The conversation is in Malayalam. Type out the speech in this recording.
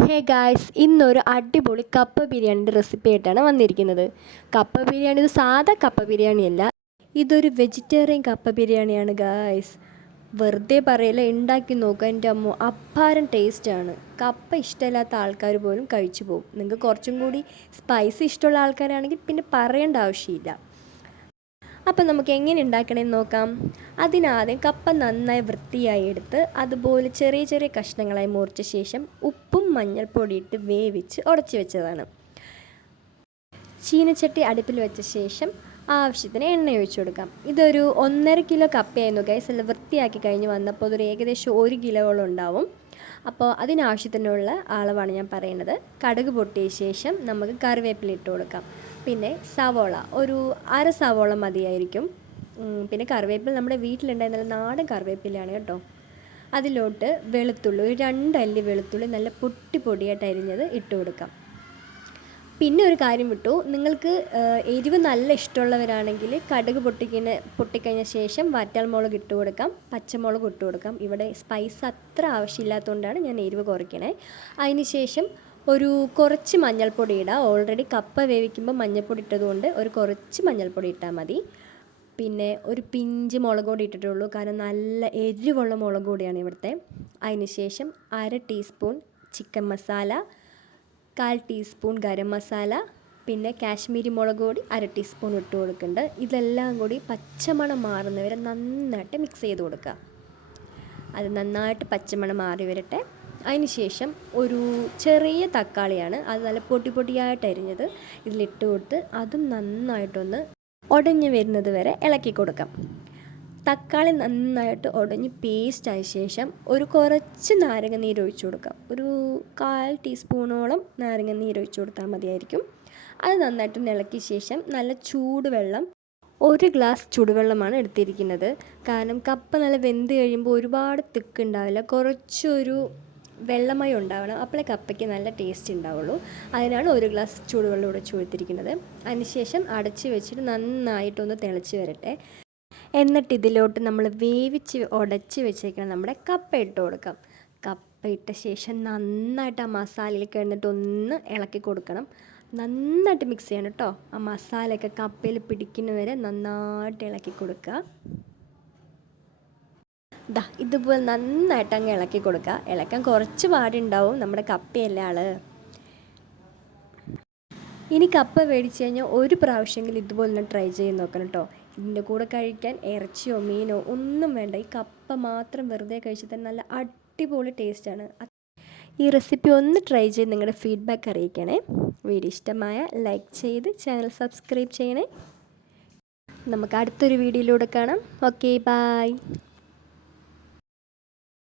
ഹേ ഗായ്സ് ഇന്നൊരു അടിപൊളി കപ്പ ബിരിയാണിന്റെ റെസിപ്പി ആയിട്ടാണ് വന്നിരിക്കുന്നത്. കപ്പ ബിരിയാണി ഇത് സാധാ കപ്പ ബിരിയാണിയല്ല ഇതൊരു വെജിറ്റേറിയൻ കപ്പ ബിരിയാണിയാണ് ഗായ്സ് വെറുതെ പറയില്ല ഉണ്ടാക്കി നോക്കുക എന്റെ അമ്മ അപ്പാരം ടേസ്റ്റാണ് കപ്പ ഇഷ്ടമില്ലാത്ത ആൾക്കാർ പോലും കഴിച്ചു പോകും. നിങ്ങൾക്ക് കുറച്ചും കൂടി സ്പൈസ് ഇഷ്ടമുള്ള ആൾക്കാരാണെങ്കിൽ പിന്നെ പറയേണ്ട ആവശ്യമില്ല. അപ്പം നമുക്ക് എങ്ങനെ ഉണ്ടാക്കണമെന്ന് നോക്കാം. അതിനാദ്യം കപ്പ നന്നായി വൃത്തിയായി എടുത്ത് അതുപോലെ ചെറിയ ചെറിയ കഷ്ണങ്ങളായി മുറിച്ച ശേഷം ഉപ്പും മഞ്ഞൾപ്പൊടി ഇട്ട് വേവിച്ച് ഉടച്ചു വെച്ചതാണ്. ചീനച്ചട്ടി അടുപ്പിൽ വെച്ച ശേഷം ആവശ്യത്തിന് എണ്ണ ഒഴിച്ചു കൊടുക്കാം. ഇതൊരു ഒന്നര കിലോ കപ്പയായിരുന്നു ഗൈസ് എല്ലാം വൃത്തിയാക്കി കഴിഞ്ഞ് വന്നപ്പോൾ അതൊരു ഏകദേശം ഒരു കിലോയോളം ഉണ്ടാവും. അപ്പോൾ അതിനാവശ്യത്തിനുള്ള അളവാണ് ഞാൻ പറയുന്നത്. കടുക് പൊട്ടിയ ശേഷം നമുക്ക് കറിവേപ്പില ഇട്ട് കൊടുക്കാം. പിന്നെ സവോള ഒരു അര സവോള മതിയായിരിക്കും. പിന്നെ കറിവേപ്പില നമ്മുടെ വീട്ടിലുണ്ടായിരുന്ന നാടൻ കറിവേപ്പിലയാണ് കേട്ടോ. അതിലോട്ട് വെളുത്തുള്ളി ഒരു രണ്ടല്ലി വെളുത്തുള്ളി നല്ല പൊട്ടി പൊടിയായിട്ട് അരിഞ്ഞത് ഇട്ട് കൊടുക്കാം. പിന്നെ ഒരു കാര്യം വിട്ടു. നിങ്ങൾക്ക് എരിവ് നല്ല ഇഷ്ടമുള്ളവരാണെങ്കിൽ കടുക് പൊട്ടിക്കുന്ന പൊട്ടിക്കഴിഞ്ഞ ശേഷം വാറ്റാൽ മുളക് ഇട്ട് കൊടുക്കാം. പച്ചമുളക് ഇട്ട് കൊടുക്കാം. ഇവിടെ സ്പൈസ് അത്ര ആവശ്യമില്ലാത്തതുകൊണ്ടാണ് ഞാൻ എരിവ് കുറയ്ക്കണേ. അതിന് ശേഷം ഒരു കുറച്ച് മഞ്ഞൾപ്പൊടി ഇടാം. ഓൾറെഡി കപ്പ വേവിക്കുമ്പോൾ മഞ്ഞൾപ്പൊടി ഇട്ടതുകൊണ്ട് ഒരു കുറച്ച് മഞ്ഞൾപ്പൊടി ഇട്ടാൽ മതി. പിന്നെ ഒരു പിഞ്ച് മുളക് പൊടി ഇട്ടിട്ടുള്ളൂ. കാരണം നല്ല എരിവുള്ള മുളക് പൊടിയാണ് ഇവിടുത്തെ. അതിന് ശേഷം അര ടീസ്പൂൺ ചിക്കൻ മസാല കാൽ ടീസ്പൂൺ ഗരം മസാല പിന്നെ കാശ്മീരി മുളക് പൊടി അര ടീസ്പൂൺ ഇട്ട് കൊടുക്കുന്നുണ്ട്. ഇതെല്ലാം കൂടി പച്ചമണം മാറുന്നവരെ നന്നായിട്ട് മിക്സ് ചെയ്ത് കൊടുക്കുക. അത് നന്നായിട്ട് പച്ചമണം മാറി വരട്ടെ. അതിനുശേഷം ഒരു ചെറിയ തക്കാളിയാണ്. അത് നല്ല പൊട്ടി പൊട്ടിയായിട്ട് അരിഞ്ഞത്. ഇതിലിട്ട് കൊടുത്ത് അതും നന്നായിട്ടൊന്ന് ഉടഞ്ഞു വരുന്നത് വരെ ഇളക്കി കൊടുക്കാം. തക്കാളി നന്നായിട്ട് ഉടഞ്ഞ് പേസ്റ്റ് ആയ ശേഷം ഒരു കുറച്ച് നാരങ്ങ നീര് ഒഴിച്ചു കൊടുക്കാം. ഒരു കാൽ ടീസ്പൂണോളം നാരങ്ങ നീര് ഒഴിച്ചു കൊടുത്താൽ മതിയായിരിക്കും. അത് നന്നായിട്ട് ഇളക്കിയ ശേഷം നല്ല ചൂടുവെള്ളം ഒരു ഗ്ലാസ് ചൂടുവെള്ളമാണ് എടുത്തിരിക്കുന്നത്. കാരണം കപ്പ നല്ല വെന്ത് കഴിയുമ്പോൾ ഒരുപാട് തിക്കുണ്ടാവില്ല. കുറച്ചൊരു വെള്ളമയം ഉണ്ടാവണം. അപ്പോഴേ കപ്പയ്ക്ക് നല്ല ടേസ്റ്റ് ഉണ്ടാവുള്ളൂ. അതിനാണ് ഒരു ഗ്ലാസ് ചൂടുവെള്ളം ഉടച്ചു കൊടുത്തിരിക്കുന്നത് അതിനുശേഷം അടച്ച് വെച്ചിട്ട് നന്നായിട്ടൊന്ന് തിളച്ച് വരട്ടെ. എന്നിട്ട് ഇതിലോട്ട് നമ്മൾ വേവിച്ച് ഉടച്ച് വെച്ചേക്കണം നമ്മുടെ കപ്പ ഇട്ട് കൊടുക്കാം. കപ്പ ഇട്ട ശേഷം നന്നായിട്ട് ആ മസാലയിൽ കിടന്നിട്ട് ഒന്ന് ഇളക്കി കൊടുക്കണം. നന്നായിട്ട് മിക്സ് ചെയ്യണം കേട്ടോ ആ മസാലയൊക്കെ കപ്പയിൽ പിടിക്കുന്നവരെ നന്നായിട്ട് ഇളക്കി കൊടുക്കുക. ദാ ഇതുപോലെ നന്നായിട്ട് അങ്ങ് ഇളക്കി കൊടുക്കുക. ഇളക്കാൻ കുറച്ച് പാടുണ്ടാവും. നമ്മുടെ കപ്പയല്ലേ ആൾ? ഇനി കപ്പ മേടിച്ച് കഴിഞ്ഞാൽ ഒരു പ്രാവശ്യമെങ്കിലും ഇതുപോലെ ട്രൈ ചെയ്ത് നോക്കണം കേട്ടോ ഇതിന്റെ കൂടെ കഴിക്കാൻ ഇറച്ചിയോ മീനോ ഒന്നും വേണ്ട. ഈ കപ്പ മാത്രം വെറുതെ കഴിച്ചാൽ തന്നെ നല്ല അടിപൊളി ടേസ്റ്റാണ് ഈ റെസിപ്പി ഒന്ന് ട്രൈ ചെയ്ത് നിങ്ങളുടെ ഫീഡ്ബാക്ക് അറിയിക്കണേ. വീഡിയോ ഇഷ്ടമായ ലൈക്ക് ചെയ്ത് ചാനൽ സബ്സ്ക്രൈബ് ചെയ്യണേ. നമുക്ക് അടുത്തൊരു വീഡിയോയിലൂടെ കാണാം. Okay bye